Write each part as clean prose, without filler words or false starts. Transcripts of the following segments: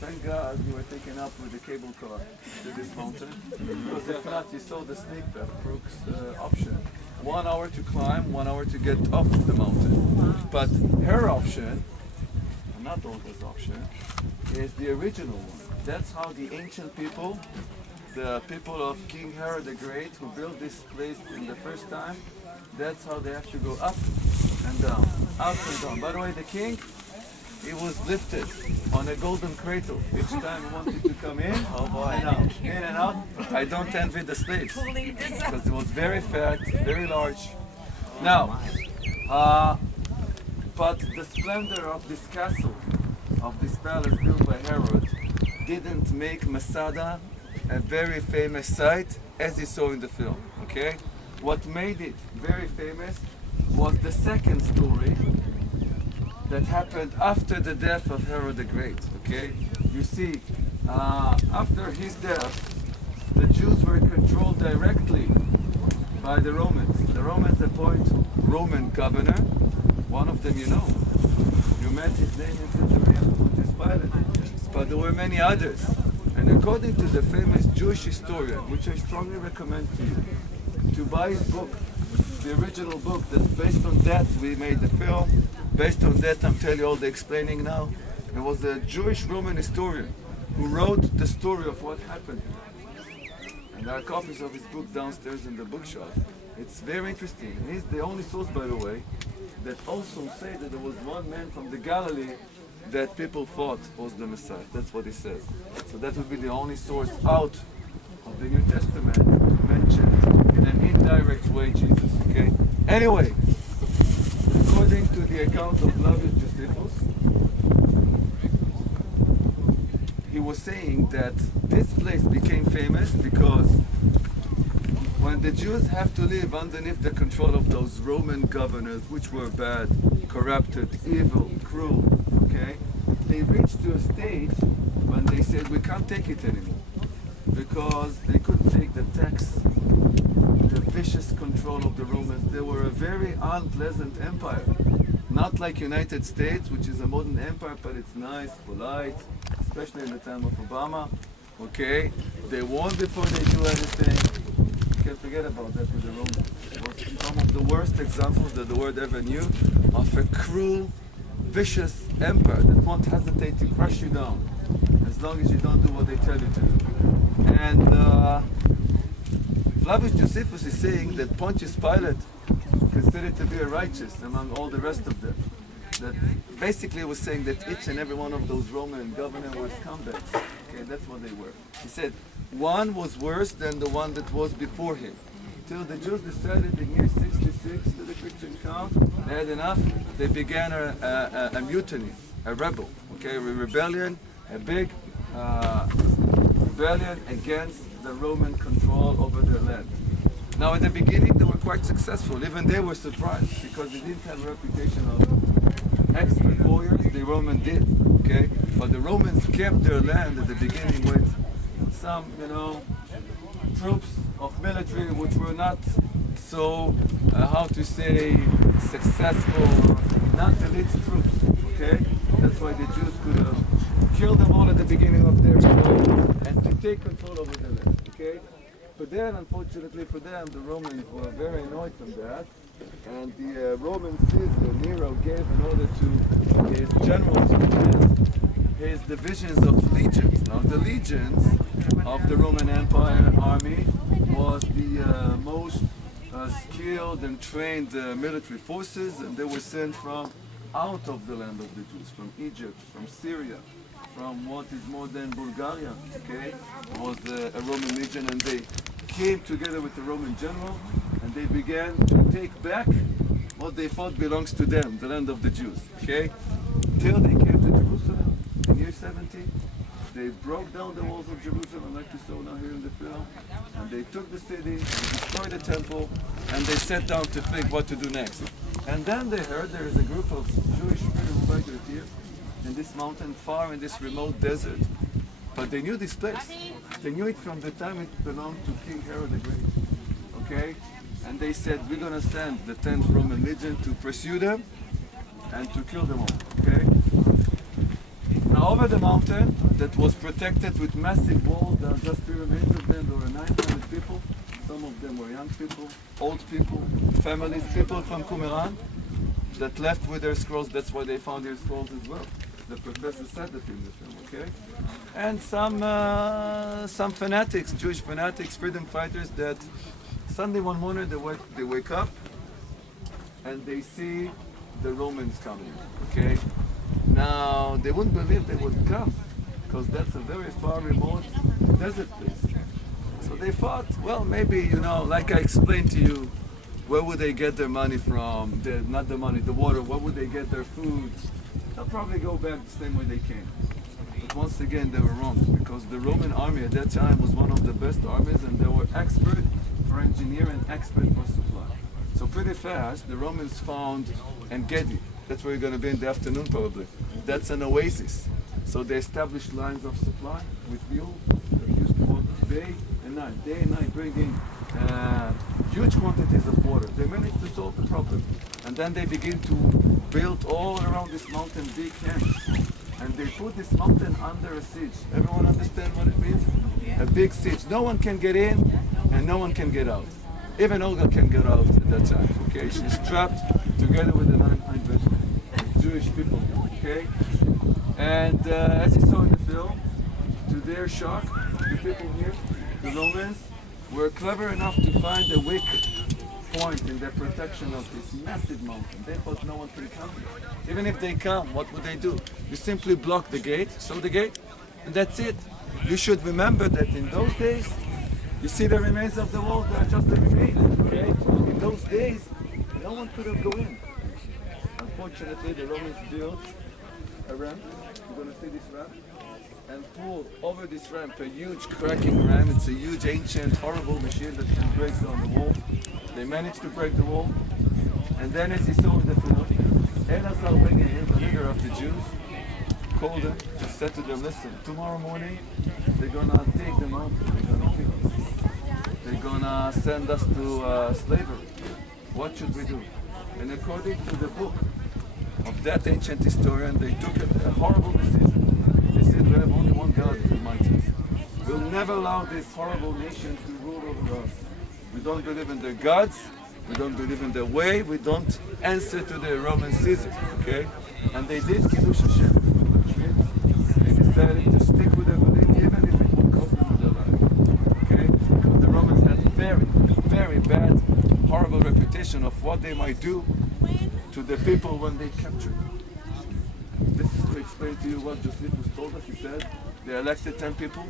Thank God you were taken up with the cable car to this mountain. Because if not, you saw the snake path, Brooke's option. 1 hour to climb, 1 hour to get off the mountain. But her option, and not Olga's option, is the original one. That's how the ancient people, the people of King Herod the Great, who built this place in the first time, that's how they have to go up and down, up and down. By the way, the king, he was lifted on a golden cradle. Each time he wanted to come in, and out, in and out. I don't envy the slaves, because it was very fat, very large. Now, but the splendor of this castle, of this palace built by Herod, didn't make Massada a very famous site as you saw in the film, okay? What made it very famous was the second story that happened after the death of Herod the Great, okay? You see, after his death, the Jews were controlled directly by the Romans. The Romans appoint Roman governor, one of them you know. You met his name in Caesarea, Pontius Pilate. But there were many others. And according to the famous Jewish historian, which I strongly recommend to you, to buy his book, the original book that's based on that we made the film, based on that I'm telling you all the explaining now. There was a Jewish Roman historian who wrote the story of what happened. And there are copies of his book downstairs in the bookshop. It's very interesting. And he's the only source, by the way, that also say that there was one man from the Galilee that people thought was the Messiah. That's what he says. So that would be the only source out of the New Testament to mention in an indirect way Jesus, okay? Anyway, according to the account of Flavius Josephus, he was saying that this place became famous because when the Jews have to live underneath the control of those Roman governors, which were bad, corrupted, evil, cruel, okay, they reached to a stage when they said, we can't take it anymore. Because they couldn't take the tax, the vicious control of the Romans. They were a very unpleasant empire. Not like United States, which is a modern empire, but it's nice, polite, especially in the time of Obama. Okay, they won before they do anything. You can't forget about that with the Romans. It was some of the worst examples that the world ever knew of a cruel, vicious empire that won't hesitate to crush you down as long as you don't do what they tell you to do. And Flavius Josephus is saying that Pontius Pilate considered to be a righteous among all the rest of them. That basically was saying that each and every one of those Roman governors were scumbags. Okay, that's what they were. He said one was worse than the one that was before him. Till the Jews decided in year 66 to the Christian count, they had enough. They began a mutiny, a rebel, okay, a rebellion, a big rebellion against the Roman control over their land. Now at the beginning they were quite successful. Even they were surprised because they didn't have a reputation of expert warriors. The Romans did, okay? But the Romans kept their land at the beginning with some, troops of military which were not so, how to say, successful, not elite troops, okay? That's why the Jews could have killed them all at the beginning of their revolt and to take control over the land, okay? But then, unfortunately for them, the Romans were very annoyed from that, and the Roman Caesar, Nero, gave an order to his generals to command his divisions of legions. Now, the legions of the Roman Empire army was the most skilled and trained military forces, and they were sent from out of the land of the Jews, from Egypt, from Syria, from what is modern Bulgaria, okay? It was a Roman legion, and they came together with the Roman general, and they began to take back what they thought belongs to them, the land of the Jews, okay? Till they came to Jerusalem in year 70. They broke down the walls of Jerusalem, like you saw now here in the film, and they took the city, they destroyed the temple, and they sat down to think what to do next. And then they heard there is a group of Jewish freedom fighters here in this mountain, far in this remote desert. But they knew this place. They knew it from the time it belonged to King Herod the Great. Okay? And they said, we're going to send the 10th Roman Legion to pursue them and to kill them all. Okay? Now over the mountain that was protected with massive walls, there are just few remains of them. There were 900 people. Some of them were young people, old people, families, people from Qumran that left with their scrolls. That's why they found their scrolls as well. The professor said that in the film, okay? And some fanatics, Jewish fanatics, freedom fighters that Sunday one morning they wake up and they see the Romans coming, okay? Now, they wouldn't believe they would come because that's a very far remote desert place. So they thought, well, maybe, like I explained to you, where would they get their money from? Not the money, the water. Where would they get their food? They'll probably go back the same way they came. But once again, they were wrong because the Roman army at that time was one of the best armies and they were expert for engineering, expert for supply. So pretty fast, the Romans found En-Gedi. That's where you're going to be in the afternoon probably. That's an oasis. So they established lines of supply with mules. They used to walk day and night, bringing huge quantities of water. They managed to solve the problem. And then they begin to build all around this mountain big camps. And they put this mountain under a siege. Everyone understand what it means? A big siege. No one can get in and no one can get out. Even Olga can get out at that time, okay? She's trapped together with the 900 Jewish people, okay? And as you saw in the film, to their shock, the people here, the Romans, were clever enough to find a weak point in their protection of this massive mountain. They thought no one could come here. Even if they come, what would they do? You simply block the gate, show the gate, and that's it. You should remember that in those days, you see the remains of the walls, they are just the remains, okay? In those days, no one could have gone in. Unfortunately, the Romans built a ramp. You're going to see this ramp. And pulled over this ramp a huge cracking ram. It's a huge, ancient, horrible machine that can break down the wall. They managed to break the wall. And then as you saw in the film, Elazar Ben Yair, the leader of the Jews, called them and said to them, listen, tomorrow morning they're going to take the mountain, they're going to kill us. They're going to send us to slavery. What should we do? And according to the book of that ancient historian, they took a horrible decision. They said, we have only one God, the Almighty. We'll never allow this horrible nation to rule over us. We don't believe in their gods, we don't believe in their way, we don't answer to the Roman Caesar, okay? And they did Kiddush Hashem. They decided to stick with their belief even if it would cost them their life, okay? Because the Romans had very, very bad, horrible reputation of what they might do to the people when they captured them. This is to explain to you what Josephus told us. He said they elected 10 people.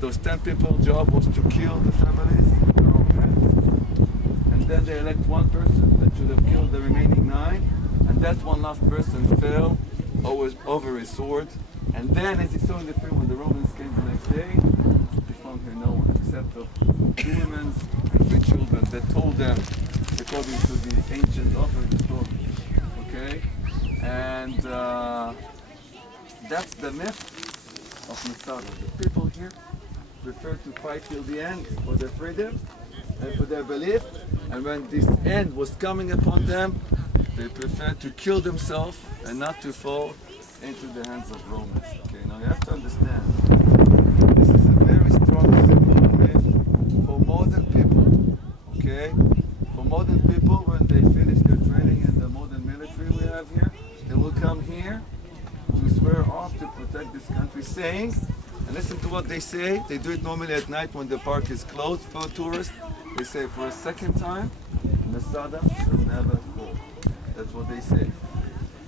Those 10 people's job was to kill the families, their own parents. And then they elect one person that should have killed the remaining 9. And that one last person fell over his sword. And then, as you saw in the film, when the Romans came the next day, they found here no one except of 2 women and 3 children that told them, according to the ancient author of the story. Okay? And that's the myth of Massada. The people here prefer to fight till the end for their freedom and for their belief. And when this end was coming upon them, they prefer to kill themselves and not to fall into the hands of Romans. Okay, now you have to understand, this is a very strong symbol myth for modern people. Okay? For modern people, when they finish their training in the modern military we have here, they will come here to swear off to protect this country, saying, and listen to what they say, they do it normally at night when the park is closed for tourists. They say, for a second time, Massada shall never fall. That's what they say.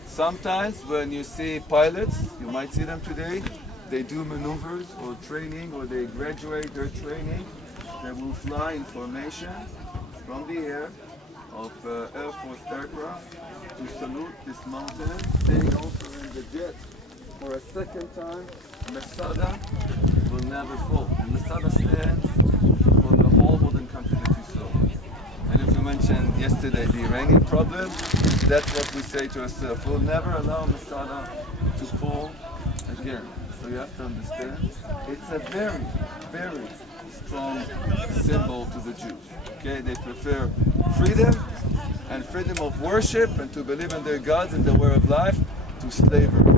Sometimes when you see pilots, you might see them today, they do maneuvers or training, or they graduate their training. They will fly in formation from the air of Air Force aircraft to salute this mountain, staying also in the jet for a second time. Massada will never fall. And Massada stands for the whole modern country that you saw. And if you mentioned yesterday the Iranian problem, that's what we say to ourselves. We'll never allow Massada to fall again. So you have to understand, it's a very, very strong symbol to the Jews. Okay, they prefer freedom and freedom of worship and to believe in their gods and their way of life to slavery.